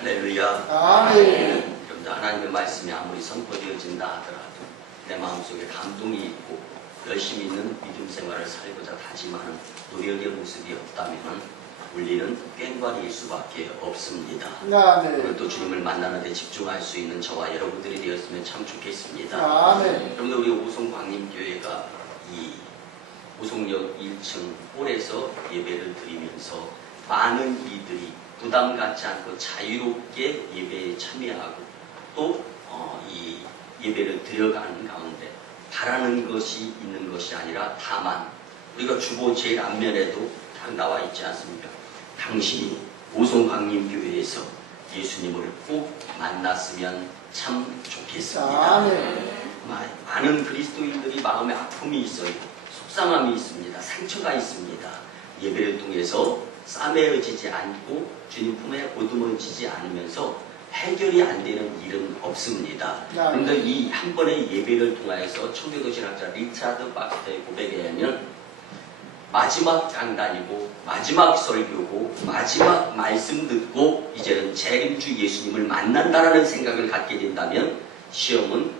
할렐루야. 아멘. 여러분들, 하나님의 말씀이 아무리 선포되어진다 하더라도 내 마음속에 감동이 있고 열심히 있는 믿음 생활을 살고자 다짐하는 노력의 모습이 없다면 우리는 꽹과리일 수밖에 없습니다. 아멘. 오늘 또 주님을 만나는 데 집중할 수 있는 저와 여러분들이 되었으면 참 좋겠습니다. 아멘. 여러분들, 우리 오송광림교회가 이 오송역 1층 홀에서 예배를 드리면서 많은 이들이 부담 갖지 않고 자유롭게 예배에 참여하고 또 이 예배를 드려가는 가운데 바라는 것이 있는 것이 아니라 다만 우리가 주보 제일 앞면에도 딱 나와 있지 않습니까? 당신이 오송광림교회에서 예수님을 꼭 만났으면 참 좋겠습니다. 아멘. 많은 그리스도인들이 마음에 아픔이 있어요. 속상함이 있습니다. 상처가 있습니다. 예배를 통해서 싸매어지지 않고 주님 품에 보듬어지지 않으면서 해결이 안 되는 일은 없습니다. 그런데 이 한 번의 예배를 통하여서 청교도신학자 리차드 박스터의 고백에 의하면 마지막 강단이고 마지막 설교고 마지막 말씀 듣고 이제는 재림주 예수님을 만난다라는 생각을 갖게 된다면 시험은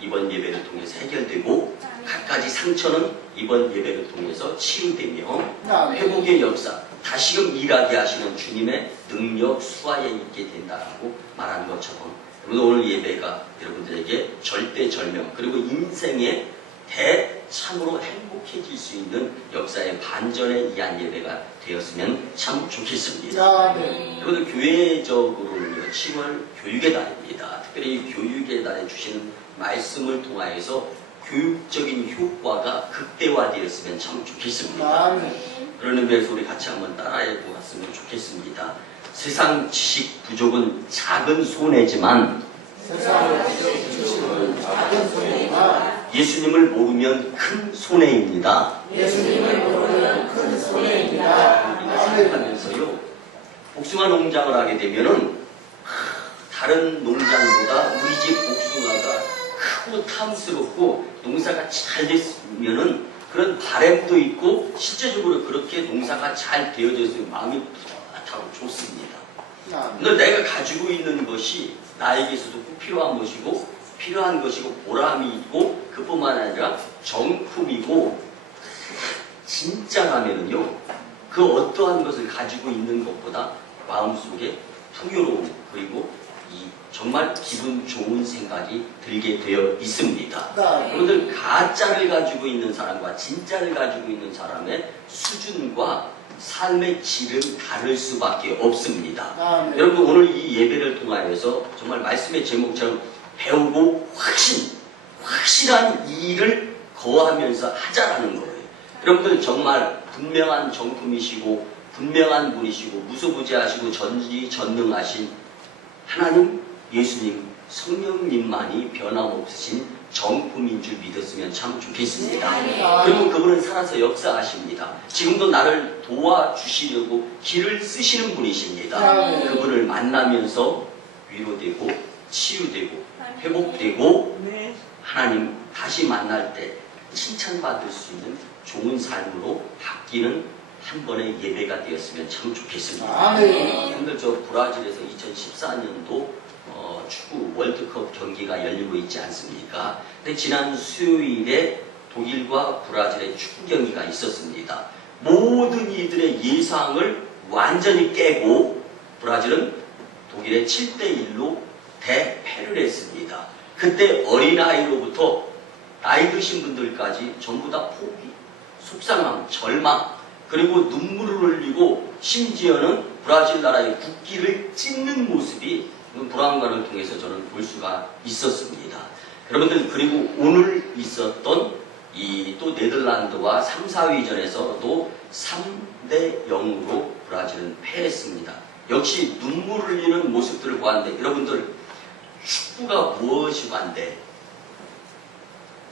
이번 예배를 통해서 해결되고 갖가지 상처는 이번 예배를 통해서 치유되며 회복의 역사, 다시금 일하게 하시는 주님의 능력 수하에 있게 된다라고 말한 것처럼 오늘 예배가 여러분들에게 절대절명 그리고 인생의 대참으로 행복해질 수 있는 역사의 반전에 의한 예배가 되었으면 참 좋겠습니다. 여러분들, 교회적으로는요 7월 교육의 달입니다. 특별히 교육의 달에 주시는 말씀을 통하여서 교육적인 효과가 극대화되었으면 참 좋겠습니다. 그런 의미에서 우리 같이 한번 따라해 보았으면 좋겠습니다. 세상 지식 부족은 작은 손해지만 예수님을 모르면 큰 손해입니다. 생각하면서요, 복숭아 농장을 하게 되면은 다른 농장보다 우리 집 복숭아가 크고 탐스럽고 농사가 잘 됐으면은 그런 바람도 있고 실제적으로 그렇게 농사가 잘 되어져 있으면 마음이 뿌듯하고 좋습니다. 근데 내가 가지고 있는 것이 나에게서도 꼭 필요한 것이고 보람이 있고 그뿐만 아니라 정품이고 진짜라면은요 그 어떠한 것을 가지고 있는 것보다 마음속에 풍요로움 그리고 정말 기분 좋은 생각이 들게 되어 있습니다. 여러분들, 가짜를 가지고 있는 사람과 진짜를 가지고 있는 사람의 수준과 삶의 질은 다를 수밖에 없습니다. 여러분, 오늘 이 예배를 통하여서 정말 말씀의 제목처럼 배우고 확실한 일을 거하면서 하자라는 거예요. 여러분들, 정말 분명한 정품이시고 분명한 분이시고 무소부재하시고 전지전능하신 하나님, 예수님, 성령님만이 변함없으신 정품인 줄 믿었으면 참 좋겠습니다. 그리고 그분은 살아서 역사하십니다. 지금도 나를 도와주시려고 길을 쓰시는 분이십니다. 그분을 만나면서 위로되고 치유되고 회복되고 하나님 다시 만날 때 칭찬받을 수 있는 좋은 삶으로 바뀌는 한 번의 예배가 되었으면 참 좋겠습니다. 오늘 저 브라질에서 2014년도 축구 월드컵 경기가 열리고 있지 않습니까? 근데 지난 수요일에 독일과 브라질의 축구 경기가 있었습니다. 모든 이들의 예상을 완전히 깨고 브라질은 독일의 7대1로 대패를 했습니다. 그때 어린아이로부터 나이 드신 분들까지 전부 다 포기, 속상함, 절망 그리고 눈물을 흘리고 심지어는 브라질 나라의 국기를 찢는 모습이 브라운관을 통해서 저는 볼 수가 있었습니다. 여러분들, 그리고 오늘 있었던 이 또 네덜란드와 3, 4위전에서도 3대 0으로 브라질은 패했습니다. 역시 눈물 흘리는 모습들을 보았는데 여러분들, 축구가 무엇이 반대?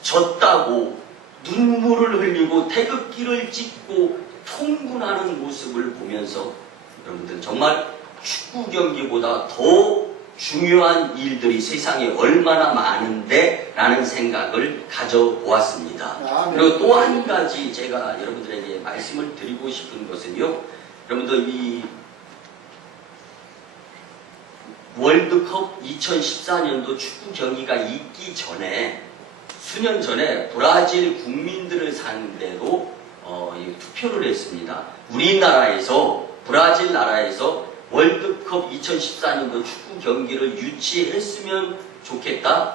졌다고 눈물을 흘리고 태극기를 찢고 통분하는 모습을 보면서 여러분들 정말 축구 경기보다 더 중요한 일들이 세상에 얼마나 많은데 라는 생각을 가져보았습니다. 그리고 또 한 가지 제가 여러분들에게 말씀을 드리고 싶은 것은요, 여러분들 이 월드컵 2014년도 축구 경기가 있기 전에 수년 전에 브라질 국민들을 상대로 투표를 했습니다. 우리나라에서 브라질 나라에서 월드컵 2014년도 축구 경기를 유치했으면 좋겠다.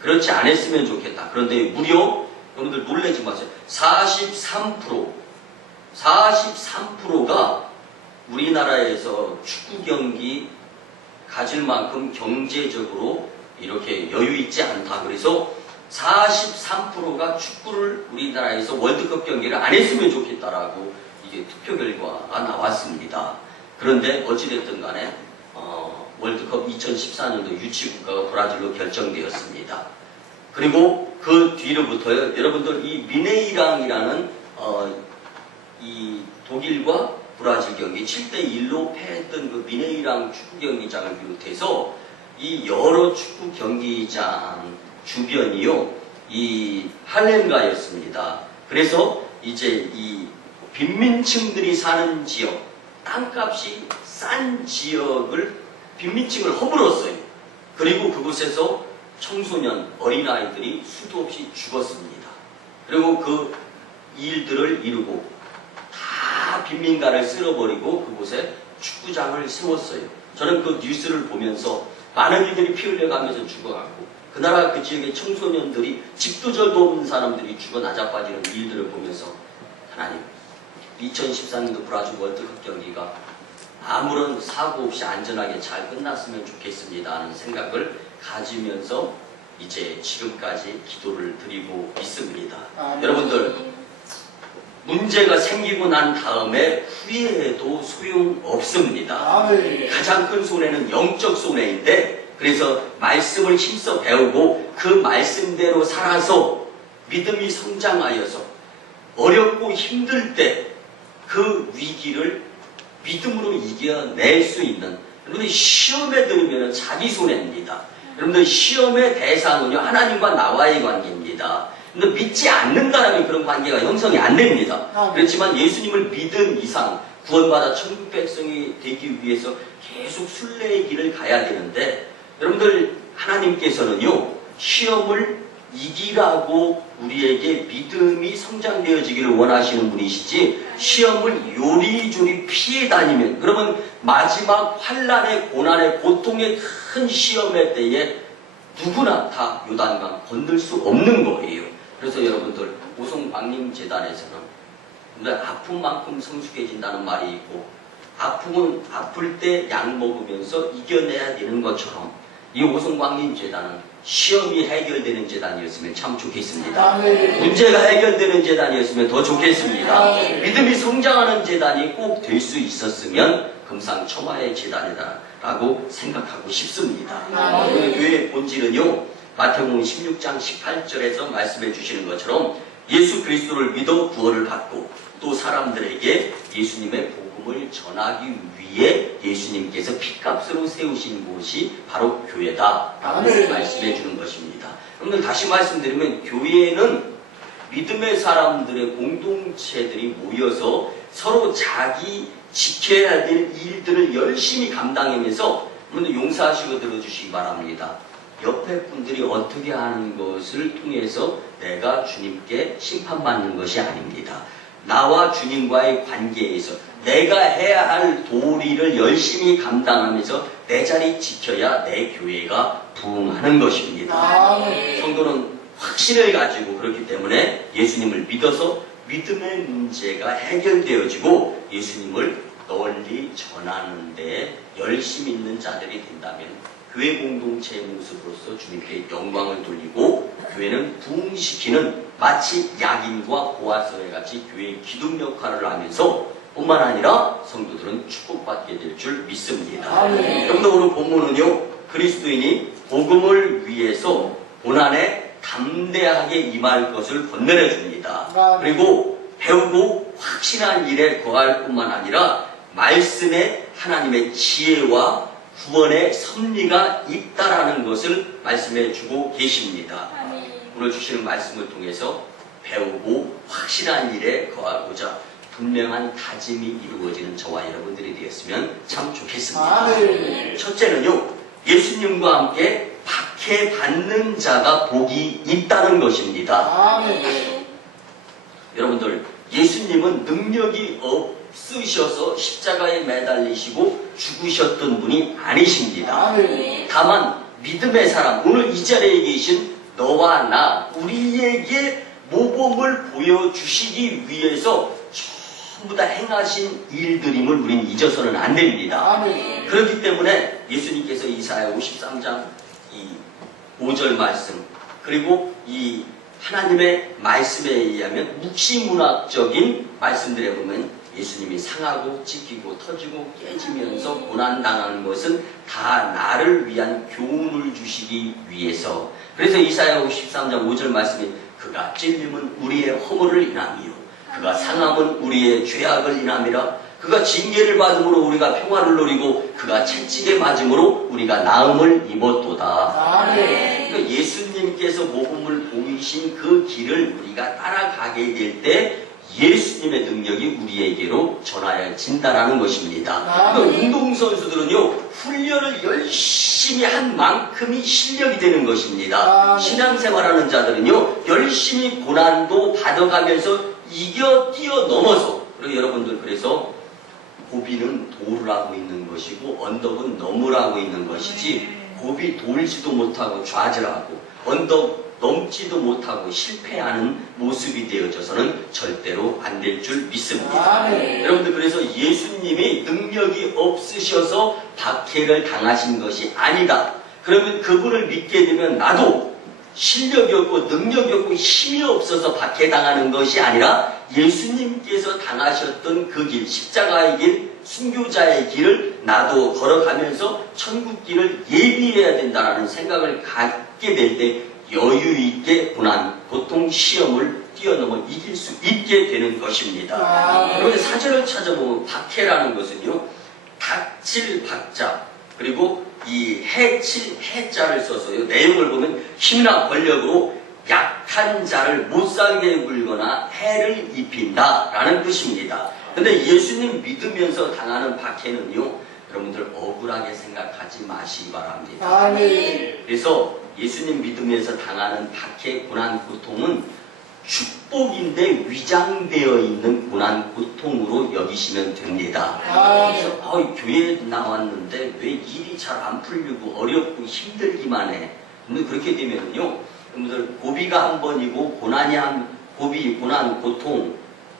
그렇지 않았으면 좋겠다. 그런데 무려 여러분들 놀라지 마세요. 43%가 우리나라에서 축구 경기 가질 만큼 경제적으로 이렇게 여유 있지 않다. 그래서 43%가 축구를 우리나라에서 월드컵 경기를 안 했으면 좋겠다라고 이게 투표 결과가 나왔습니다. 그런데 어찌됐든 간에 월드컵 2014년도 유치국가가 브라질로 결정되었습니다. 그리고 그 뒤로부터요, 여러분들 이 미네이랑이라는 이 독일과 브라질 경기 7대1로 패했던 그 미네이랑 축구 경기장을 비롯해서 이 여러 축구 경기장 주변이요, 이 할렘가였습니다. 그래서 이제 이 빈민층들이 사는 지역, 땅값이 싼 지역을 빈민층을 허물었어요. 그리고 그곳에서 청소년, 어린아이들이 수도 없이 죽었습니다. 그리고 그 일들을 이루고 다 빈민가를 쓸어버리고 그곳에 축구장을 세웠어요. 저는 그 뉴스를 보면서 많은 이들이 피 흘려가면서 죽어갔고 그 나라 그 지역의 청소년들이 집도 절도 없는 사람들이 죽어 나자빠지는 일들을 보면서 하나님, 2014년도 브라질 월드컵 경기가 아무런 사고 없이 안전하게 잘 끝났으면 좋겠습니다 하는 생각을 가지면서 이제 지금까지 기도를 드리고 있습니다. 여러분들, 문제가 생기고 난 다음에 후회해도 소용없습니다. 가장 큰 손해는 영적 손해인데, 그래서 말씀을 힘써 배우고 그 말씀대로 살아서 믿음이 성장하여서 어렵고 힘들 때 그 위기를 믿음으로 이겨낼 수 있는, 여러분들 시험에 들으면 자기 손해입니다. 여러분들 시험의 대상은요, 하나님과 나와의 관계입니다. 근데 믿지 않는다라면 그런 관계가 형성이 안 됩니다. 그렇지만 예수님을 믿은 이상 구원받아 천국 백성이 되기 위해서 계속 순례의 길을 가야 되는데, 여러분들 하나님께서는요, 시험을 이기라고 우리에게 믿음이 성장되어지기를 원하시는 분이시지, 시험을 요리조리 피해 다니면, 그러면 마지막 환난의 고난의 고통의 큰 시험의 때에 누구나 다 요단강 건널 수 없는 거예요. 그래서 여러분들, 오송광림재단에서는 아픈 만큼 성숙해진다는 말이 있고, 아플 때 약 먹으면서 이겨내야 되는 것처럼 이 오송광림재단은 시험이 해결되는 재단이었으면 참 좋겠습니다. 문제가 해결되는 재단이었으면 더 좋겠습니다. 믿음이 성장하는 재단이 꼭 될 수 있었으면 금상첨화의 재단이다라고 생각하고 싶습니다. 오늘 교회의 본질은요, 마태복음 16장 18절에서 말씀해 주시는 것처럼 예수 그리스도를 믿어 구원을 받고 또 사람들에게 예수님의 복음을 전하기 위해 예수님께서 핏값으로 세우신 곳이 바로 교회다라고 말씀해 주는 것입니다. 여러분들 다시 말씀드리면, 교회는 믿음의 사람들의 공동체들이 모여서 서로 자기 지켜야 될 일들을 열심히 감당하면서, 여러분들 용서하시고 들어주시기 바랍니다. 옆에 분들이 어떻게 하는 것을 통해서 내가 주님께 심판받는 것이 아닙니다. 나와 주님과의 관계에서 내가 해야 할 도리를 열심히 감당하면서 내 자리 지켜야 내 교회가 부흥하는 것입니다. 성도는 확신을 가지고 그렇기 때문에 예수님을 믿어서 믿음의 문제가 해결되어지고 예수님을 널리 전하는 데 열심히 있는 자들이 된다면 교회 공동체의 모습으로서 주님께 영광을 돌리고, 교회는 부흥시키는 마치 약인과 보아스와 같이 교회의 기둥 역할을 하면서 뿐만 아니라 성도들은 축복받게 될 줄 믿습니다. 여러분들, 오늘 본문은요, 그리스도인이 복음을 위해서 고난에 담대하게 임할 것을 권면해 줍니다. 그리고 배우고 확신한 일에 거할 뿐만 아니라 말씀에 하나님의 지혜와 구원의 섭리가 있다라는 것을 말씀해 주고 계십니다. 오늘 주시는 말씀을 통해서 배우고 확실한 일에 거하고자 분명한 다짐이 이루어지는 저와 여러분들이 되었으면 참 좋겠습니다. 첫째는요, 예수님과 함께 박해받는 자가 복이 있다는 것입니다. 아멘. 여러분들, 예수님은 능력이 없으셔서 십자가에 매달리시고 죽으셨던 분이 아니십니다. 아멘. 다만 믿음의 사람, 오늘 이 자리에 계신 너와 나, 우리에게 모범을 보여주시기 위해서 전부 다 행하신 일들임을 우리는 잊어서는 안 됩니다. 아멘. 그렇기 때문에 예수님께서 이사야 53장 이 5절 말씀, 그리고 이 하나님의 말씀에 의하면 묵시문학적인 말씀들에 보면 예수님이 상하고 찢기고 터지고 깨지면서 고난당하는 것은 다 나를 위한 교훈을 주시기 위해서. 그래서 이사야 53장 5절 말씀이 그가 찔림은 우리의 허물을 인함이요 그가 상함은 우리의 죄악을 인함이라. 그가 징계를 받음으로 우리가 평화를 누리고 그가 채찍에 맞음으로 우리가 나음을 입었도다. 아멘. 그러니까 예수님께서 모범을 보이신 그 길을 우리가 따라가게 될 때 예수님의 능력이 우리에게로 전하여진다라는 것입니다. 그러니까 운동선수들은요, 훈련을 열심히 한 만큼이 실력이 되는 것입니다. 신앙생활하는 자들은요, 열심히 고난도 받아가면서 뛰어넘어서, 그리고 여러분들, 그래서 고비는 돌을 하고 있는 것이고 언덕은 넘으라고 있는 것이지, 고비 돌지도 못하고 좌절하고 언덕 넘지도 못하고 실패하는 모습이 되어져서는 절대로 안 될 줄 믿습니다. 여러분들, 그래서 예수님이 능력이 없으셔서 박해를 당하신 것이 아니다. 그러면 그분을 믿게 되면 나도 실력이 없고 능력이 없고 힘이 없어서 박해당하는 것이 아니라 예수님께서 당하셨던 그 길, 십자가의 길, 순교자의 길을 나도 걸어가면서 천국 길을 예비해야 된다는 생각을 갖게 될 때 여유 있게 고난, 고통, 시험을 뛰어넘어 이길 수 있게 되는 것입니다. 그런데 사절을 찾아보면 박해라는 것은요, 닥칠 박자, 그리고 이 해칠 해자를 써서요, 내용을 보면 힘이나 권력으로 약한 자를 못살게 굴거나 해를 입힌다라는 뜻입니다. 근데 예수님 믿으면서 당하는 박해는요, 여러분들 억울하게 생각하지 마시기 바랍니다. 아멘. 그래서 예수님 믿으면서 당하는 박해, 고난, 고통은 축복인데 위장되어 있는 고난, 고통으로 여기시면 됩니다. 그래서 교회에 나왔는데 왜 일이 잘 안 풀리고 어렵고 힘들기만 해. 근데 그렇게 되면요, 여러분들 고비가 한 번이고 고비, 고난, 고통,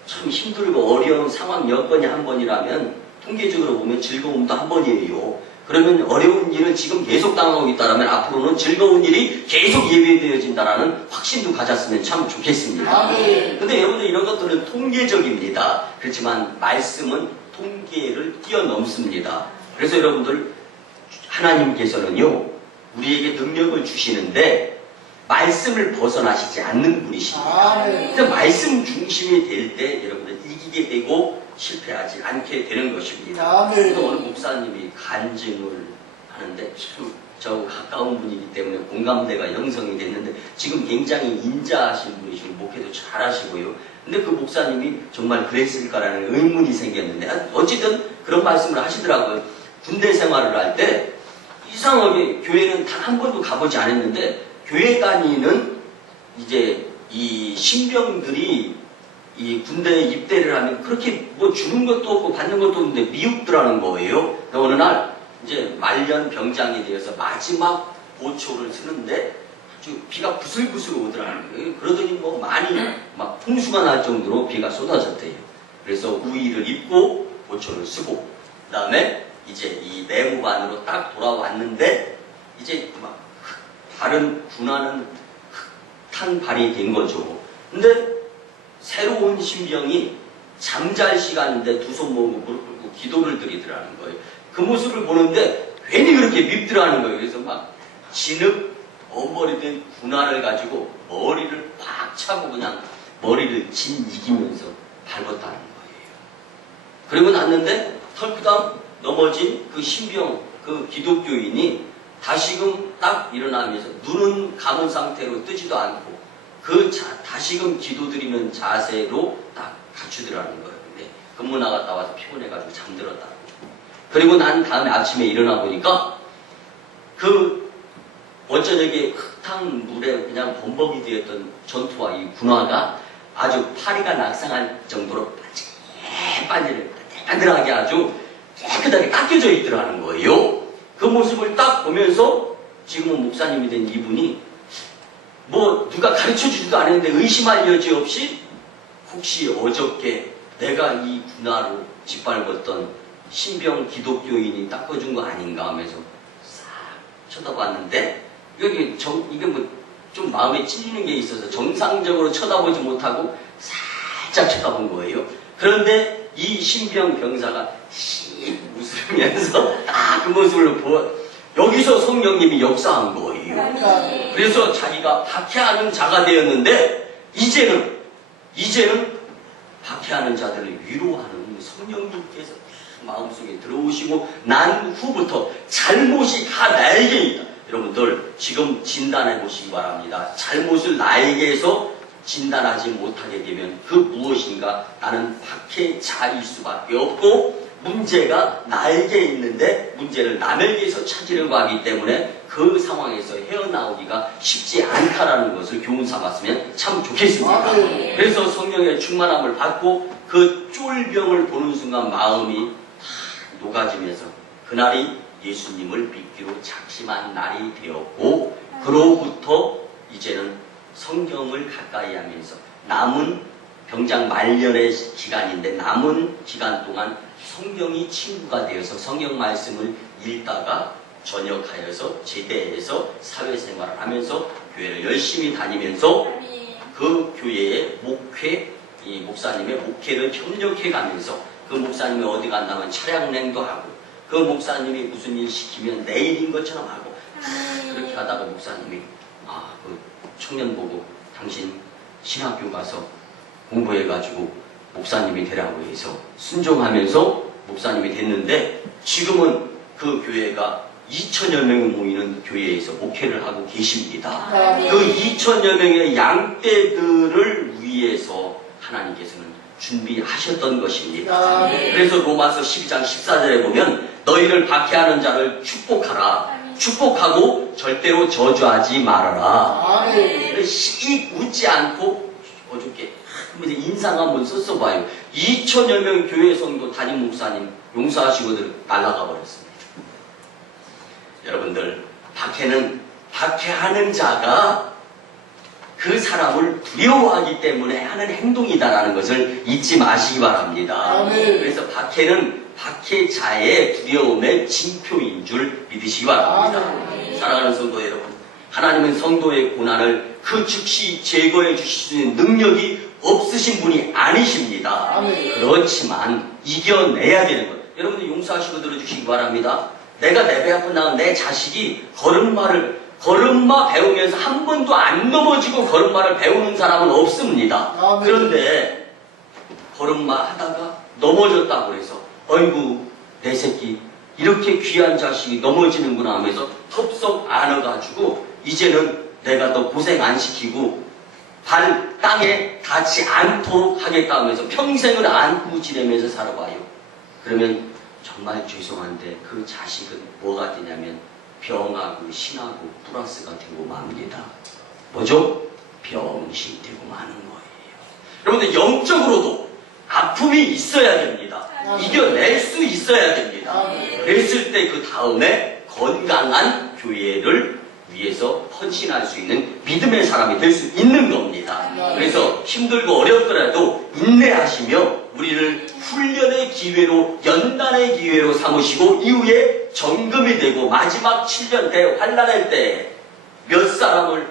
참 힘들고 어려운 상황 여건이 한 번이라면 통계적으로 보면 즐거움도 한 번이에요. 그러면 어려운 일을 지금 계속 당하고 있다면 앞으로는 즐거운 일이 계속 예배되어진다는 확신도 가졌으면 참 좋겠습니다. 근데 여러분들, 이런 것들은 통계적입니다. 그렇지만 말씀은 통계를 뛰어넘습니다. 그래서 여러분들, 하나님께서는요, 우리에게 능력을 주시는데 말씀을 벗어나시지 않는 분이십니다. 그래서 말씀 중심이 될 때 여러분들 이기게 되고 실패하지 않게 되는 것입니다. 그래서 어느 목사님이 간증을 하는데 참 저하고 가까운 분이기 때문에 공감대가 형성이 됐는데, 지금 굉장히 인자하신 분이시고 목회도 잘하시고요. 근데 그 목사님이 정말 그랬을까라는 의문이 생겼는데, 어쨌든 그런 말씀을 하시더라고요. 군대 생활을 할 때 이상하게 교회는 단 한 번도 가보지 않았는데, 교회 다니는 이제 이 신병들이 이 군대에 입대를 하면 그렇게 뭐 주는 것도 없고 받는 것도 없는데 미흡더라는 거예요. 어느 날 이제 말년 병장이 되어서 마지막 보초를 쓰는데 아주 비가 부슬부슬 오더라는 거예요. 그러더니 뭐 많이 막 홍수가 날 정도로 비가 쏟아졌대요. 그래서 우의를 입고 보초를 쓰고, 그 다음에 이제 이 내무반으로 딱 돌아왔는데 이제 막 발은 군화는 흙탄 발이 된 거죠. 근데 새로운 신병이 잠잘 시간인데 두 손 모으고 무릎 꿇고 기도를 드리더라는 거예요. 그 모습을 보는데 괜히 그렇게 밉더라는 거예요. 그래서 막 진흙 어머리 된 군화를 가지고 머리를 팍 차고 그냥 머리를 이기면서 밟았다는 거예요. 그리고 났는데 털크당 넘어진 그 신병, 그 기독교인이 다시금 딱 일어나면서 눈은 감은 상태로 뜨지도 않고 다시금 기도드리는 자세로 딱 갖추더라는 거예요. 근데 근무 나갔다 와서 피곤해가지고 잠들었다고. 그리고 난 다음에 아침에 일어나 보니까 그 어쩌저기 흙탕 물에 그냥 범벅이 되었던 전투와 이 군화가 아주 파리가 낙상할 정도로 반질반질하게 아주 깨끗하게 깎여져 있더라는 거예요. 그 모습을 딱 보면서 지금은 목사님이 된 이분이 뭐 누가 가르쳐 주지도 않았는데 의심할 여지 없이 혹시 어저께 내가 이 군화로 짓밟았던 신병 기독교인이 닦아준 거 아닌가 하면서 싹 쳐다봤는데 이게 뭐 좀 마음에 찔리는 게 있어서 정상적으로 쳐다보지 못하고 살짝 쳐다본 거예요. 그런데 이 신병 병사가 씩 웃으면서 딱 그 모습을 여기서 성령님이 역사한 거예요. 그래서 자기가 박해하는 자가 되었는데 이제는 박해하는 자들을 위로하는 성령님께서 마음속에 들어오시고 난 후부터 잘못이 다 나에게 있다. 여러분들 지금 진단해 보시기 바랍니다. 잘못을 나에게서 진단하지 못하게 되면 그 무엇인가 나는 박해자일 수밖에 없고 문제가 나에게 있는데 문제를 남에게서 찾으려고 하기 때문에 그 상황에서 헤어나오기가 쉽지 않다라는 것을 교훈 삼았으면 참 좋겠습니다. 그래서 성령의 충만함을 받고 그 쫄병을 보는 순간 마음이 다 녹아지면서 그날이 예수님을 믿기로 작심한 날이 되었고 그로부터 이제는 성경을 가까이 하면서 남은 병장 말년의 기간인데 남은 기간 동안 성경이 친구가 되어서 성경 말씀을 읽다가 전역하여서 제대해서 사회생활을 하면서 교회를 열심히 다니면서 그 교회의 이 목사님의 목회를 협력해 가면서 그 목사님이 어디 간다면 차량운행도 하고 그 목사님이 무슨 일 시키면 내일인 것처럼 하고 그렇게 하다가 목사님이 그 청년 보고 당신 신학교 가서 공부해가지고 목사님이 되라고 해서 순종하면서 목사님이 됐는데 지금은 그 교회가 2천여 명이 모이는 교회에서 목회를 하고 계십니다. 그 2천여 명의 양떼들을 위해서 하나님께서는 준비하셨던 것입니다. 그래서 로마서 12장 14절에 보면 너희를 박해하는 자를 축복하라. 축복하고 절대로 저주하지 말아라. 씩 웃지 않고 어저께 인상 한번 썼어봐요. 2천여 명 교회 성도 담임 목사님 용서하시고들 날아가 버렸습니다. 여러분들 박해하는 자가 그 사람을 두려워하기 때문에 하는 행동이다라는 것을 잊지 마시기 바랍니다. 그래서 박해는 박해자의 두려움의 징표인 줄 믿으시기 바랍니다. 사랑하는 성도 여러분, 하나님은 성도의 고난을 그 즉시 제거해 주실 수 있는 능력이 없으신 분이 아니십니다. 그렇지만 이겨내야 되는 것. 여러분들 용서하시고 들어주시기 바랍니다. 내가 내 배 아픈 낳은 내 자식이 걸음마 배우면서 한 번도 안 넘어지고 걸음마를 배우는 사람은 없습니다. 그런데 걸음마 하다가 넘어졌다고 해서 어이구 내 새끼 이렇게 귀한 자식이 넘어지는구나 하면서 덥석 안아가지고 이제는 내가 너 고생 안 시키고 발 땅에 닿지 않도록 하겠다 하면서 평생을 안고 지내면서 살아봐요. 그러면 정말 죄송한데 그 자식은 뭐가 되냐면 병하고 신하고 플러스가 되고 맙니다. 뭐죠? 병신 되고 마는 거예요. 여러분들 영적으로도 아픔이 있어야 됩니다. 이겨낼 수 있어야 됩니다. 그랬을 때 그 다음에 건강한 교회를 위해서 헌신할 수 있는 믿음의 사람이 될 수 있는 겁니다. 그래서 힘들고 어렵더라도 인내하시며 우리를 훈련의 기회로 연단의 기회로 삼으시고 이후에 정금이 되고 마지막 7년 때 환난할 때 몇 사람을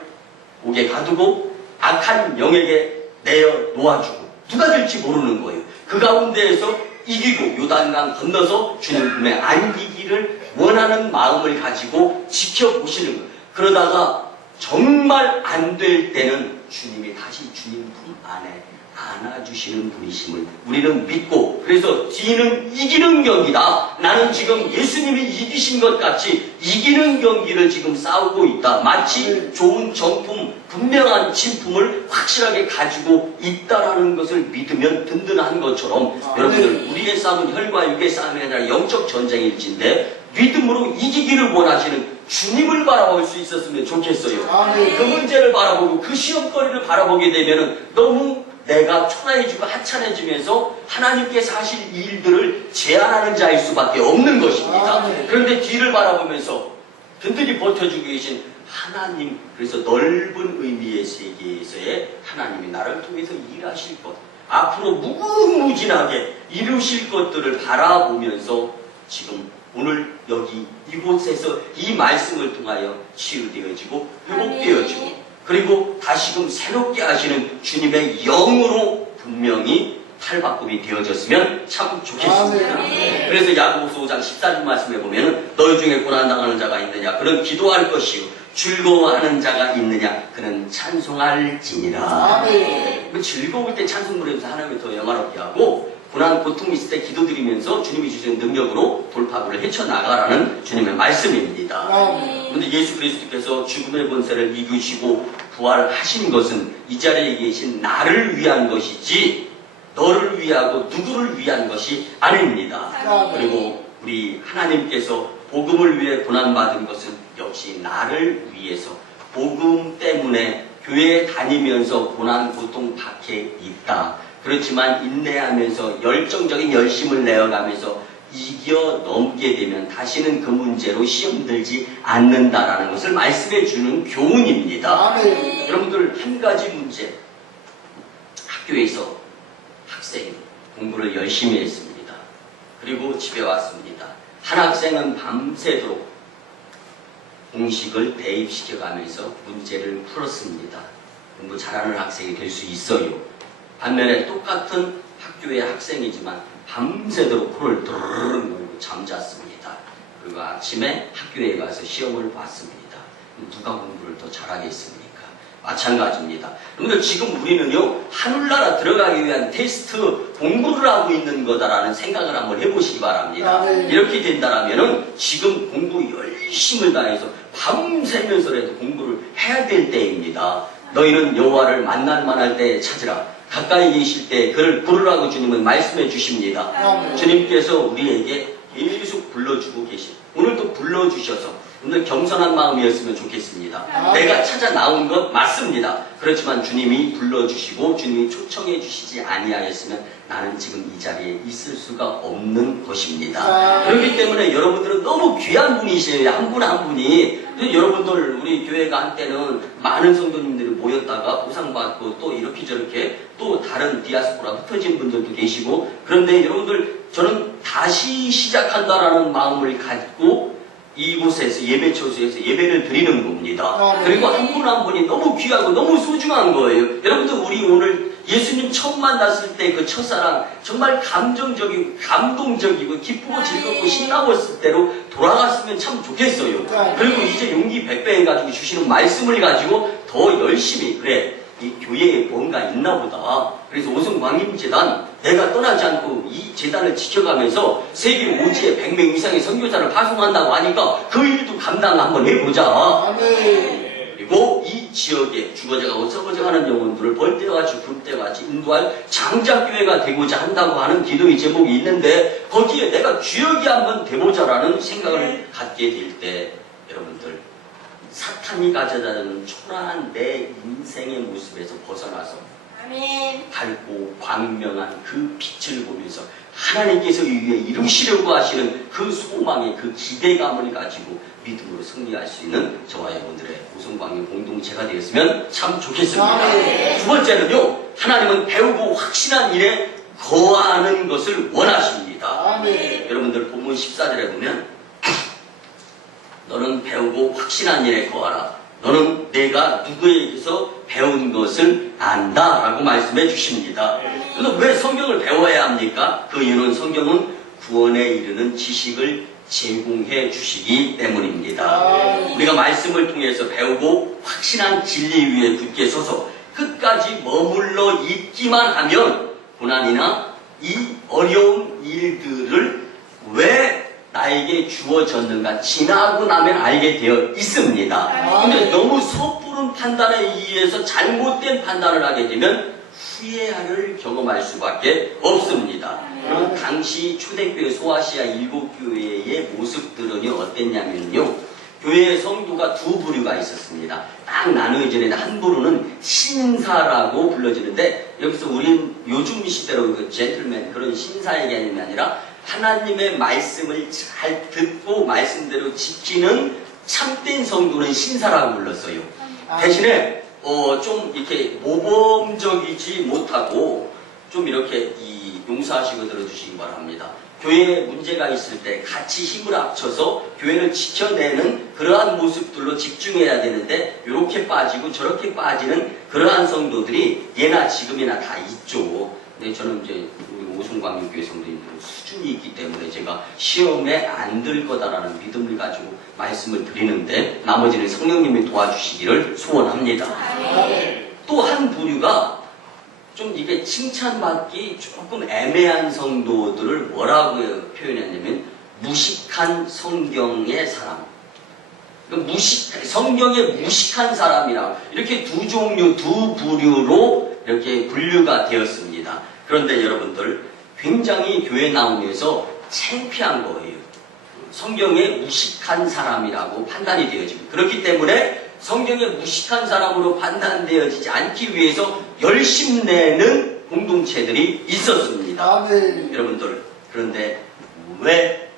옥에 가두고 악한 영에게 내어 놓아주고 누가 될지 모르는 거예요. 그 가운데에서 이기고 요단강 건너서 주님 품에 안기기를 원하는 마음을 가지고 지켜보시는 거예요. 그러다가 정말 안 될 때는 주님이 다시 주님 품 안에 안아주시는 분이심을 우리는 믿고 그래서 뒤는 이기는 경기다. 나는 지금 예수님이 이기신 것 같이 이기는 경기를 지금 싸우고 있다. 마치 좋은 정품, 분명한 진품을 확실하게 가지고 있다라는 것을 믿으면 든든한 것처럼 여러분들 우리의 싸움은 혈과 육의 싸움이 아니라 영적 전쟁일진데 믿음으로 이기기를 원하시는 주님을 바라볼 수 있었으면 좋겠어요. 아멘. 그 문제를 바라보고 그 시험거리를 바라보게 되면 너무 내가 초라해지고 하찮아지면서 하나님께서 하실 일들을 제한하는 자일 수밖에 없는 것입니다. 아멘. 그런데 뒤를 바라보면서 든든히 버텨주고 계신 하나님, 그래서 넓은 의미의 세계에서의 하나님이 나를 통해서 일하실 것, 앞으로 무궁무진하게 이루실 것들을 바라보면서 지금 오늘 여기 이곳에서 이 말씀을 통하여 치유되어지고 회복되어지고 그리고 다시금 새롭게 하시는 주님의 영으로 분명히 탈바꿈이 되어졌으면 참 좋겠습니다. 아멘. 그래서 야고보서 5장 14절 말씀에 보면 너희 중에 고난당하는 자가 있느냐 그는 기도할 것이요 즐거워하는 자가 있느냐 그는 찬송할지니라. 아멘. 즐거울 때 찬송 부르면서 하나님을 더 영화롭게 하고 고난 고통 있을 때 기도드리면서 주님이 주시는 능력으로 돌파구를 헤쳐나가라는 주님의 말씀입니다. 아멘. 그런데 예수 그리스도께서 죽음의 권세를 이기시고 부활하신 것은 이 자리에 계신 나를 위한 것이지 너를 위하고 누구를 위한 것이 아닙니다. 그리고 우리 하나님께서 복음을 위해 고난받은 것은 역시 나를 위해서 복음 때문에 교회에 다니면서 고난 고통 박해 있다. 그렇지만 인내하면서 열정적인 열심을 내어가면서 이겨 넘게 되면 다시는 그 문제로 시험 들지 않는다라는 것을 말씀해 주는 교훈입니다. 아멘. 여러분들 한 가지 문제, 학교에서 학생이 공부를 열심히 했습니다. 그리고 집에 왔습니다. 한 학생은 밤새도록 공식을 대입시켜가면서 문제를 풀었습니다. 공부 잘하는 학생이 될 수 있어요. 반면에 똑같은 학교의 학생이지만 밤새도록 코를 드르륵 물고 잠잤습니다. 그리고 아침에 학교에 가서 시험을 봤습니다. 누가 공부를 더 잘하겠습니까? 마찬가지입니다. 여러분들 지금 우리는요 하늘나라 들어가기 위한 테스트 공부를 하고 있는 거다라는 생각을 한번 해보시기 바랍니다. 아멘. 이렇게 된다라면은 지금 공부 열심을 다해서 밤새면서라도 공부를 해야 될 때입니다. 너희는 여호와를 만날 만할 때 찾으라. 가까이 계실 때 그를 부르라고 주님은 말씀해 주십니다. 아멘. 주님께서 우리에게 계속 불러주고 계신 오늘도 불러주셔서 오늘 겸손한 마음이었으면 좋겠습니다. 아멘. 내가 찾아 나온 것 맞습니다. 그렇지만 주님이 불러주시고 주님이 초청해 주시지 아니하였으면 나는 지금 이 자리에 있을 수가 없는 것입니다. 아멘. 그렇기 때문에 여러분들은 너무 귀한 분이시에요. 한 분 한 분이. 여러분들 우리 교회가 한때는 많은 성도님들이 모였다가 보상받고 또 이렇게 저렇게 또 다른 디아스포라 흩어진 분들도 계시고 그런데 여러분들 저는 다시 시작한다라는 마음을 갖고 이곳에서 예배처소에서 예배를 드리는 겁니다. 그리고 한 분 한 분이 너무 귀하고 너무 소중한 거예요. 여러분들 우리 오늘 예수님 처음 만났을 때 그 첫사랑 정말 감정적이고 감동적이고 기쁘고 즐겁고 신나웠을 때로 돌아갔으면 참 좋겠어요. 그리고 이제 용기 100배 해가지고 주시는 말씀을 가지고 더 열심히 그래 이 교회에 뭔가 있나 보다. 그래서 오성광림재단 내가 떠나지 않고 이 재단을 지켜가면서 세계 5지에 100명 이상의 선교사를 파송한다고 하니까 그 일도 감당 한번 해보자. 아멘. 그리고 이 지역에 죽어져가고 썩어져가는 영혼들을 벌떼같이 굴떼같이 인도할 장작교회가 되고자 한다고 하는 기도의 제목이 있는데 거기에 내가 주역이 한번 돼보자라는 생각을 갖게 될 때 여러분들 사탄이 가져다주는 초라한 내 인생의 모습에서 벗어나서 아멘. 밝고 광명한 그 빛을 보면서 하나님께서 이 위에 이루시려고 하시는 그 소망의 그 기대감을 가지고 믿음으로 승리할 수 있는 저와 여러분들의 오성광의 공동체가 되었으면 참 좋겠습니다. 아멘. 두 번째는요, 하나님은 배우고 확신한 일에 거하는 것을 원하십니다. 아멘. 여러분들 본문 14절에 보면 너는 배우고 확신한 일에 거하라. 너는 내가 누구에게서 배운 것을 안다 라고 말씀해 주십니다. 그래서 왜 성경을 배워야 합니까? 그 이유는 성경은 구원에 이르는 지식을 제공해 주시기 때문입니다. 우리가 말씀을 통해서 배우고 확신한 진리 위에 굳게 서서 끝까지 머물러 있기만 하면 고난이나 이 어려운 일들을 왜 나에게 주어졌는가 지나고 나면 알게 되어 있습니다. 근데 너무 섣부른 판단에 의해서 잘못된 판단을 하게 되면 후회를 경험할 수밖에 없습니다. 그럼 당시 초대교회 소아시아 7교회의 모습들은 어땠냐면요. 교회의 성도가 두 부류가 있었습니다. 딱 나누어지는데 한 부류는 신사라고 불러지는데 여기서 우리는 요즘 시대로 그 젠틀맨 그런 신사의 개념이 아니라 하나님의 말씀을 잘 듣고 말씀대로 지키는 참된 성도는 신사라고 불렀어요. 대신에 좀 이렇게 모범적이지 못하고 좀 이렇게 용서하시고 들어주시기 바랍니다. 교회에 문제가 있을 때 같이 힘을 합쳐서 교회를 지켜내는 그러한 모습들로 집중해야 되는데 이렇게 빠지고 저렇게 빠지는 그러한 성도들이 예나 지금이나 다 있죠. 근데 저는 이제 우리 오송광역교회 성도님들 수준이 있기 때문에 제가 시험에 안 들 거다라는 믿음을 가지고 말씀을 드리는데 나머지는 성령님이 도와주시기를 소원합니다. 또 한 부류가 좀 이게 칭찬받기 조금 애매한 성도들을 뭐라고 표현했냐면 무식한 성경의 사람. 성경의 무식한 사람이라고 이렇게 두 종류, 두 부류로 이렇게 분류가 되었습니다. 그런데 여러분들 굉장히 교회 나오면서 창피한 거예요. 성경에 무식한 사람이라고 판단이 되어집니다. 그렇기 때문에 성경에 무식한 사람으로 판단되어지지 않기 위해서 열심 내는 공동체들이 있었습니다. 여러분들 그런데 왜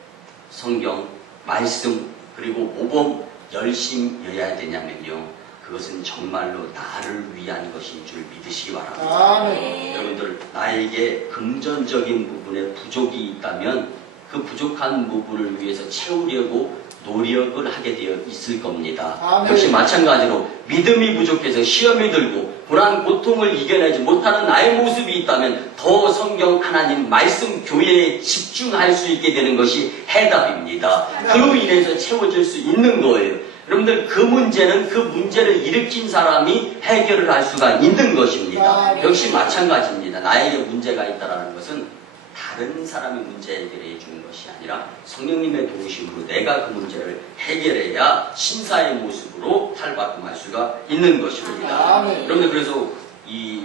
성경 말씀 그리고 모범 열심여야 되냐면요. 그것은 정말로 나를 위한 것인 줄 믿으시기 바랍니다. 여러분들 나에게 금전적인 부분에 부족이 있다면 그 부족한 부분을 위해서 채우려고 노력을 하게 되어 있을 겁니다. 역시 마찬가지로 믿음이 부족해서 시험이 들고 고난 고통을 이겨내지 못하는 나의 모습이 있다면 더 성경 하나님 말씀 교회에 집중할 수 있게 되는 것이 해답입니다. 그로 인해서 채워질 수 있는 거예요. 여러분들 그 문제는 그 문제를 일으킨 사람이 해결을 할 수가 있는 것입니다. 역시 마찬가지입니다. 나에게 문제가 있다는 것은 다른 사람이 문제 해결해 주는 것이 아니라 성령님의 도우심으로 내가 그 문제를 해결해야 신사의 모습으로 탈바꿈할 수가 있는 것입니다. 여러분들 그래서 이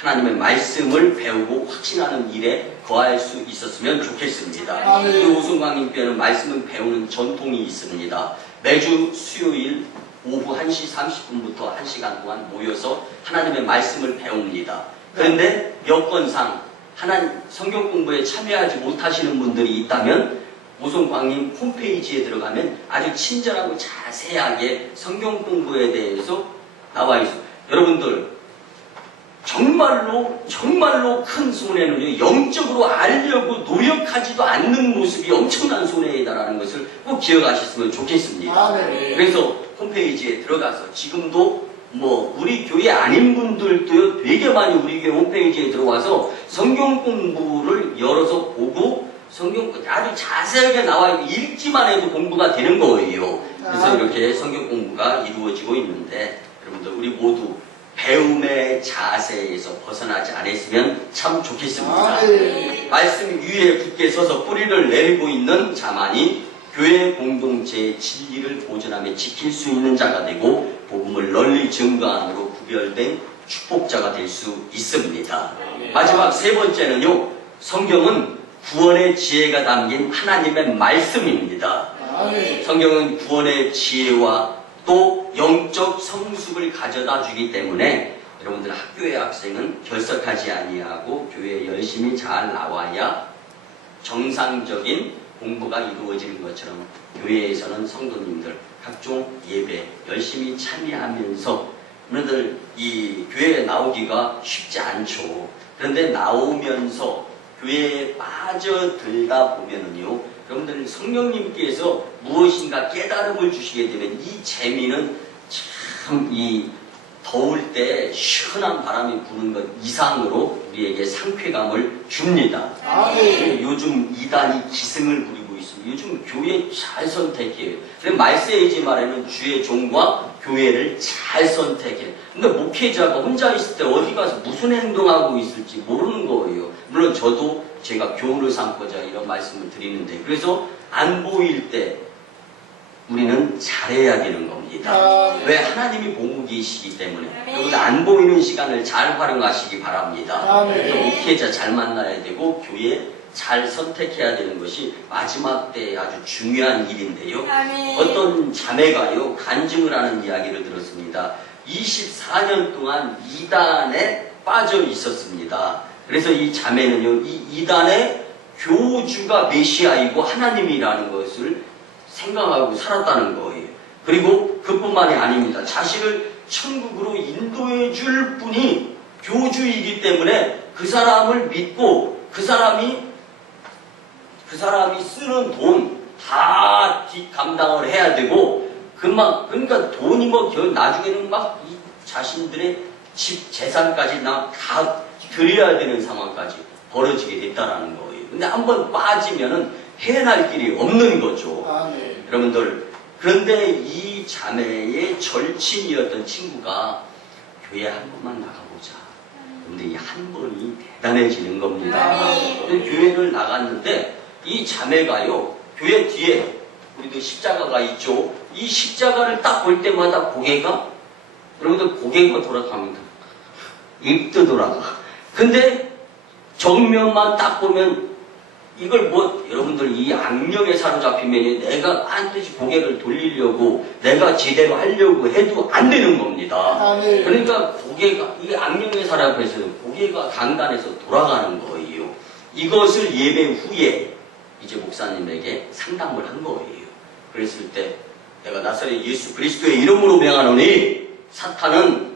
하나님의 말씀을 배우고 확신하는 일에 거할 수 있었으면 좋겠습니다. 우리 오순광님께는 말씀을 배우는 전통이 있습니다. 매주 수요일 오후 1시 30분부터 1시간 동안 모여서 하나님의 말씀을 배웁니다. 그런데 여건상 하나님 성경 공부에 참여하지 못하시는 분들이 있다면 오송광님 홈페이지에 들어가면 아주 친절하고 자세하게 성경 공부에 대해서 나와 있어요. 여러분들 정말로 큰 손해는요, 영적으로 알려고 노력하지도 않는 모습이 엄청난 손해이다라는 것을 꼭 기억하셨으면 좋겠습니다. 그래서 홈페이지에 들어가서 지금도 우리 교회 아닌 분들도요, 되게 많이 우리 교회 홈페이지에 들어와서 성경 공부를 열어서 보고 성경 아주 자세하게 나와 있고 읽기만 해도 공부가 되는 거예요. 그래서 이렇게 성경 공부가 이루어지고 있는데 여러분들 우리 모두 배움의 자세에서 벗어나지 않았으면 참 좋겠습니다. 말씀 위에 굳게 서서 뿌리를 내리고 있는 자만이 교회 공동체의 진리를 보존하며 지킬 수 있는 자가 되고 복음을 널리 증거함으로 구별된 축복자가 될 수 있습니다. 마지막 세 번째는요, 성경은 구원의 지혜가 담긴 하나님의 말씀입니다. 성경은 구원의 지혜와 또 영적 성숙을 가져다 주기 때문에 여러분들 학교의 학생은 결석하지 아니하고 교회에 열심히 잘 나와야 정상적인 공부가 이루어지는 것처럼 교회에서는 성도님들 각종 예배 열심히 참여하면서 여러분들 이 교회에 나오기가 쉽지 않죠. 그런데 나오면서 교회에 빠져들다 보면은요, 여러분들 성령님께서 무엇인가 깨달음을 주시게 되면 이 재미는 참 이 더울 때 시원한 바람이 부는 것 이상으로 우리에게 상쾌감을 줍니다. 요즘 이단이 기승을 부리고 있습니다. 요즘 교회 잘 선택해요. 그래서 말세이지 말에는 주의 종과 교회를 잘 선택해요. 근데 목회자가 혼자 있을 때 어디 가서 무슨 행동하고 있을지 모르는 거예요. 물론 저도 제가 교훈을 삼고자 이런 말씀을 드리는데, 그래서 안 보일 때 우리는 잘해야 되는 겁니다. 아멘. 왜? 하나님이 보고 계시기 때문에. 아멘. 그리고 안 보이는 시간을 잘 활용하시기 바랍니다. 아멘. 그래서 목회자 잘 만나야 되고 교회 잘 선택해야 되는 것이 마지막 때 아주 중요한 일인데요. 아멘. 어떤 자매가요 간증을 하는 이야기를 들었습니다. 24년 동안 이단에 빠져 있었습니다. 그래서 이 자매는요 이 이단의 교주가 메시아이고 하나님이라는 것을 생각하고 살았다는 거예요. 그리고 그뿐만이 아닙니다. 자신을 천국으로 인도해 줄 분이 교주이기 때문에 그 사람을 믿고 그 사람이 쓰는 돈 다 감당을 해야 되고 그러니까 돈이 나중에는 막 이 자신들의 집 재산까지 다 드려야 되는 상황까지 벌어지게 됐다라는 거예요. 근데 한번 빠지면은 해낼 길이 없는 거죠. 아멘. 여러분들, 그런데 이 자매의 절친이었던 친구가 교회 한 번만 나가보자. 근데 이 한 번이 대단해지는 겁니다. 아멘. 교회를 나갔는데 이 자매가요, 교회 뒤에 우리도 십자가가 있죠. 이 십자가를 딱 볼 때마다 여러분들 고개가 돌아갑니다. 입도 돌아가. 근데 정면만 딱 보면 이걸 여러분들 이 악령에 사로잡히면 내가 반드시 고개를 돌리려고 내가 제대로 하려고 해도 안 되는 겁니다. 아멘. 그러니까 이 악령에 사로잡혀서 고개가 강단에서 돌아가는 거예요. 이것을 예배 후에 이제 목사님에게 상담을 한 거예요. 그랬을 때 내가 나사렛 예수 그리스도의 이름으로 명하노니 사탄은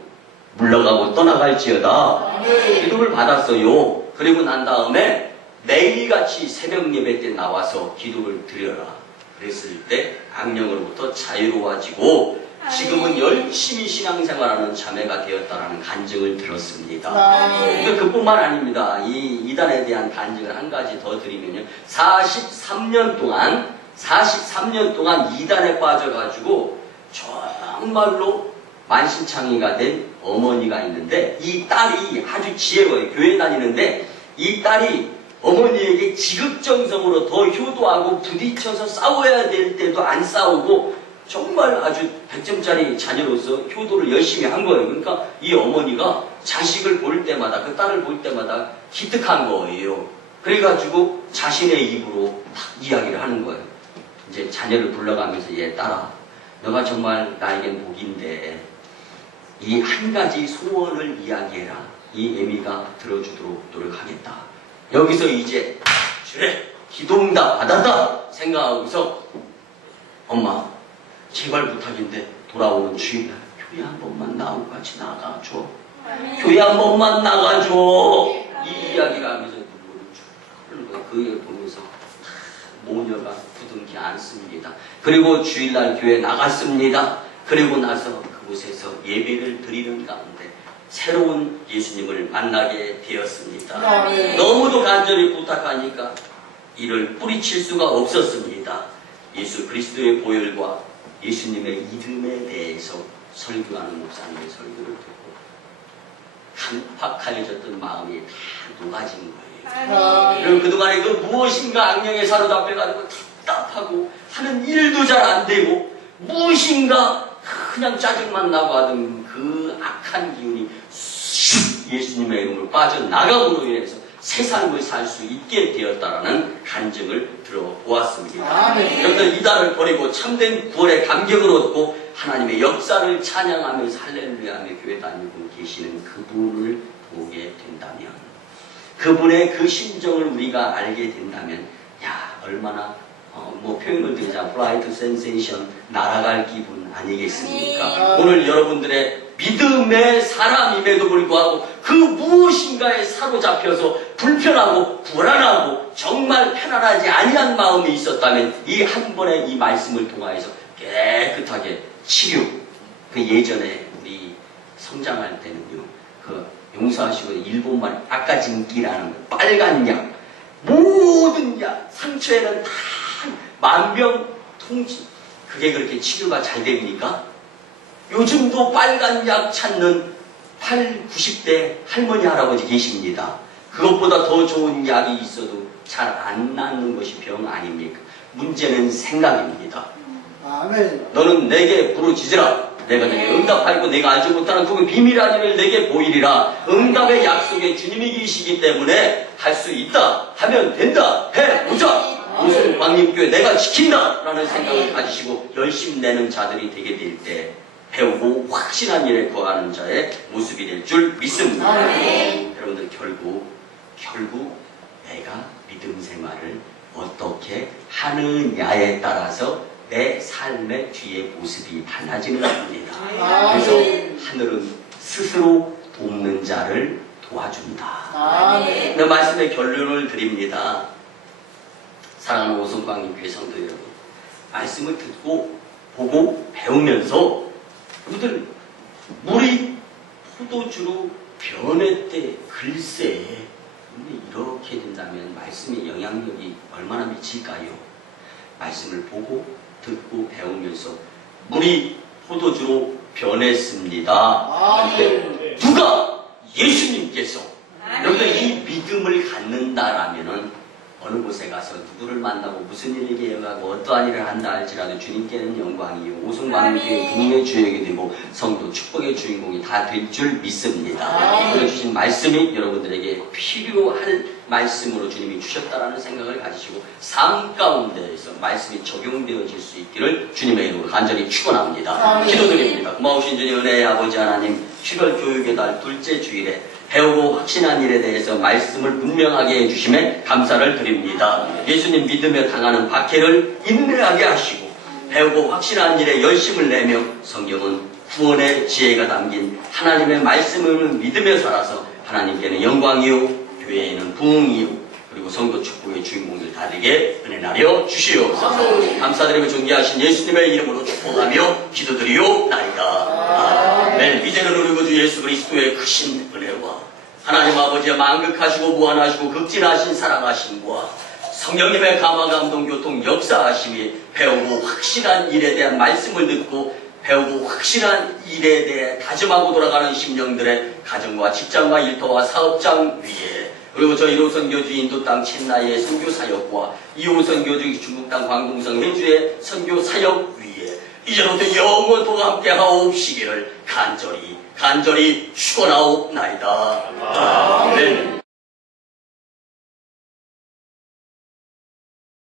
물러가고 떠나갈지어다. 아멘. 기도를 받았어요. 그리고 난 다음에 매일같이 새벽 예배 때 나와서 기도를 드려라. 그랬을 때 악령으로부터 자유로워지고 지금은 열심히 신앙생활하는 자매가 되었다라는 간증을 들었습니다. 아멘. 근데 그뿐만 아닙니다. 이 이단에 대한 간증을 한 가지 더 드리면요. 43년 동안 이단에 빠져가지고 정말로 만신창이가 된 어머니가 있는데 이 딸이 아주 지혜로워요. 교회 다니는데 이 딸이 어머니에게 지극정성으로 더 효도하고 부딪혀서 싸워야 될 때도 안 싸우고 정말 아주 100점짜리 자녀로서 효도를 열심히 한 거예요. 그러니까 이 어머니가 자식을 볼 때마다 그 딸을 볼 때마다 기특한 거예요. 그래가지고 자신의 입으로 막 이야기를 하는 거예요. 이제 자녀를 불러가면서 얘 딸아 너가 정말 나에겐 복인데 이 한 가지 소원을 이야기해라. 이 애미가 들어주도록 노력하겠다. 여기서 이제 그래 기도응답 받았다 생각하고서 엄마 제발 부탁인데 돌아오는 주일날 교회 한 번만 나오고 같이 나가줘. 교회 한 번만 나가줘. 이 이야기를 하면서 눈물을 쭉 흐르는 거예요. 그 일을 보면서 모녀가 부둥키 않습니다. 그리고 주일날 교회 나갔습니다. 그리고 나서 그곳에서 예배를 드리는 가운데 새로운 예수님을 만나게 되었습니다. 아멘. 너무도 간절히 부탁하니까 이를 뿌리칠 수가 없었습니다. 예수 그리스도의 보혈과 예수님의 이름에 대해서 설교하는 목사님의 설교를 듣고 간팍하여졌던 마음이 다 녹아진 거예요. 그리고 그동안에 그 무엇인가 악령에 사로잡혀가지고 답답하고 하는 일도 잘 안 되고 무엇인가 그냥 짜증만 나고 하던 그 악한 기운이 슉 예수님의 이름으로 빠져나감으로 인해서 새 삶을 살 수 있게 되었다라는 간증을 들어보았습니다. 아멘. 여러분들 이단을 버리고 참된 구원의 감격을 얻고 하나님의 역사를 찬양하면서 할렐루야하며 교회 다니고 계시는 그분을 보게 된다면 그분의 그 심정을 우리가 알게 된다면 야 얼마나 표현을 드리자 플라이트 센세이션 날아갈 기분 아니겠습니까? 오늘 여러분들의 믿음의 사람임에도 불구하고 그 무엇인가에 사로잡혀서 불편하고 불안하고 정말 편안하지 아니한 마음이 있었다면 이 한 번의 이 말씀을 통하여서 깨끗하게 치료. 그 예전에 우리 성장할 때는요 그 용서하시고 일본말 아까진기라는 거, 빨간 약 모든 약 상처에는 다 만병통치. 그게 그렇게 치료가 잘 됩니까? 요즘도 빨간 약 찾는 90대 할머니 할아버지 계십니다. 그것보다 더 좋은 약이 있어도 잘 안 낫는 것이 병 아닙니까? 문제는 생각입니다. 아멘. 너는 내게 부르짖으라. 내가 내게 응답하고 내가 알지 못하는 그 비밀 아니를 내게 보이리라. 응답의 약속에 주님이 계시기 때문에 할 수 있다. 하면 된다. 해보자. 무슨 광림교회 내가 지킨다. 라는 생각을 가지시고 열심 내는 자들이 되게 될 때 배우고 확신한 일에 거하는 자의 모습이 될 줄 믿습니다. 여러분들 결국 내가 믿음 생활을 어떻게 하느냐에 따라서 내 삶의 뒤의 모습이 달라지는 겁니다. 그래서 하늘은 스스로 돕는 자를 도와준다. 내 말씀의 결론을 드립니다. 사랑하는 오성광림교회 성도 여러분, 말씀을 듣고 보고 배우면서 여러분들 물이 포도주로 변했대. 글쎄, 이렇게 된다면 말씀의 영향력이 얼마나 미칠까요? 말씀을 보고 듣고 배우면서 물이 포도주로 변했습니다. 그런데 누가? 예수님께서. 여러분들 이 믿음을 갖는다라면은 어느 곳에 가서 누구를 만나고 무슨 일을 계획하고 어떠한 일을 한다 할지라도 주님께는 영광이요 오송광림교회 부흥의 주역이 되고 성도 축복의 주인공이 다 될 줄 믿습니다. 보여주신 말씀이 여러분들에게 필요할 말씀으로 주님이 주셨다라는 생각을 가지시고 삶 가운데에서 말씀이 적용되어질 수 있기를 주님의 이름으로 간절히 축원합니다. 기도드립니다. 고마우신 주님 은혜의 아버지 하나님, 7월 교육의 달 둘째 주일에 배우고 확신한 일에 대해서 말씀을 분명하게 해주심에 감사를 드립니다. 예수님 믿으며 당하는 박해를 인내하게 하시고 배우고 확신한 일에 열심을 내며 성경은 구원의 지혜가 담긴 하나님의 말씀을 믿으며 살아서 하나님께는 영광이요 교회에는 부흥이요 그리고 성도 축복의 주인공들 다 되게 은혜 나려 주시옵소서. 감사드리며 존귀하신 예수님의 이름으로 축복하며 기도드리옵나이다. 아멘. 이제는 우리 구주 예수 그리스도의 크신 은혜와 하나님 아버지의 만극하시고 무한하시고 극진하신 사랑하심과 성령님의 감화 감동 교통 역사하심이 배우고 확실한 일에 대한 말씀을 듣고 배우고 확실한 일에 대해 다짐하고 돌아가는 심령들의 가정과 직장과 일터와 사업장 위에 그리고 저 1호선 교주 인도 땅 첸나이의 선교 사역과 2호선 교주 중국 땅 광동성 해주의 선교 사역 위에 이제로부터 영원토록 함께 하옵시기를 간절히 축원하옵나이다. 아멘.